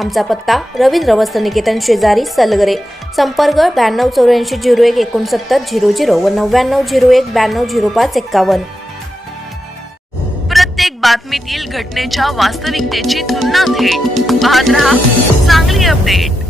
आमचा पत्ता रवींद्र वस्त्र निकेतन शेजारी सलगरे. संपर्क ब्याण्णव चौऱ्याऐंशी झिरो एक एकोणसत्तर झिरो झिरो व नव्याण्णव झिरो एक ब्याण्णव झिरो पाच एक्कावन्न. प्रत्येक बातमीतील घटनेच्या वास्तविकतेची तुलना थेट पाहत रहा चांगली अपडेट.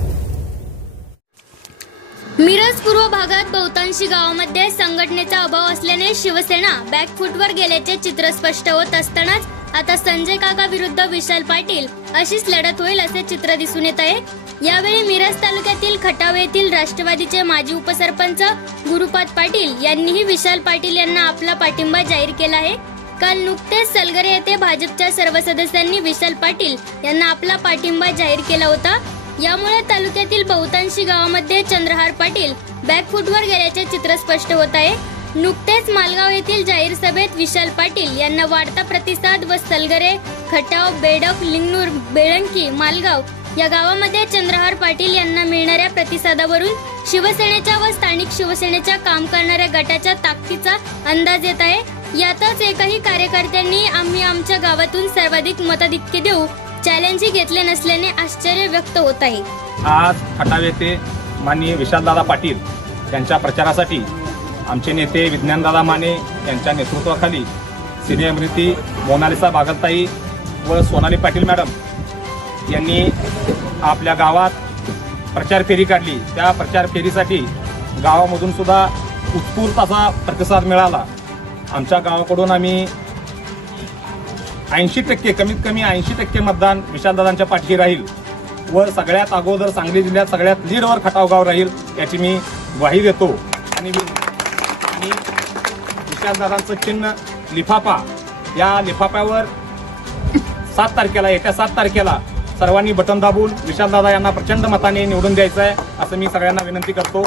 मिरज पूर्व भागात बहुतांशी गावामध्ये संघटनेचा अभाव असल्याने शिवसेना बॅकफूटवर गेल्याचे चित्र स्पष्ट होत असतानाच आता संजय काका विरुद्ध विशाल पाटील अशीच लढत होईल असे चित्र दिसून येत आहे. यावेळी मिरज तालुक्यातील खटाव येथील राष्ट्रवादीचे माजी उपसरपंच गुरुपाद पाटील यांनीही विशाल पाटील यांना आपला पाठिंबा जाहीर केला आहे. काल नुकतेच सलगरे येथे भाजपच्या सर्व सदस्यांनी विशाल पाटील यांना आपला पाठिंबा जाहीर केला होता. यामुळे तालुक्यातील बहुतांशी गावामध्ये चंद्रहार पाटील बॅकफूटवर गेल्याचे चित्र स्पष्ट होत आहे. नुकतेच मालगाव येथील जाहीर सभेत विशाल पाटील यांना वाढता प्रतिसाद व सलगरे खटाव बेडक लिंगनूर बेळंकी मालगाव या गावामध्ये चंद्रहार पाटील यांना मिळणाऱ्या प्रतिसादावरून शिवसेनेच्या व स्थानिक शिवसेनेच्या काम करणाऱ्या गटाच्या ताकदीचा अंदाज येत आहे. यातच एकही कार्यकर्त्यांनी आम्ही आमच्या गावातून सर्वाधिक मताधिक्य देऊ चॅलेंज घेतले नसल्याने आश्चर्य व्यक्त होत आहे. आज खटाव येथे माननीय विशालदादा पाटील यांच्या प्रचारासाठी आमचे नेते विज्ञानदादा माने यांच्या नेतृत्वाखाली सिनियर मोनालिसा बागलताई व सोनाली पाटील मॅडम यांनी आपल्या गावात प्रचार फेरी काढली. त्या प्रचार फेरीसाठी गावामधून सुद्धा उत्स्फूर्त असा प्रतिसाद मिळाला. आमच्या गावाकडून आम्ही ऐंशी टक्के कमीत कमी ऐंशी टक्के मतदान विशालदादांच्या पाठी राहील. व सगळ्यात अगोदर सांगली जिल्ह्यात सगळ्यात लीडवर खटावगाव राहील याची मी ग्वाही देतो. आणि आणि विशालदादांचं चिन्ह लिफाफा. या लिफाफ्यावर सात तारखेला येत्या सात तारखेला सर्वांनी बटन दाबून विशालदादा यांना प्रचंड मताने निवडून द्यायचं आहे असं मी सगळ्यांना विनंती करतो.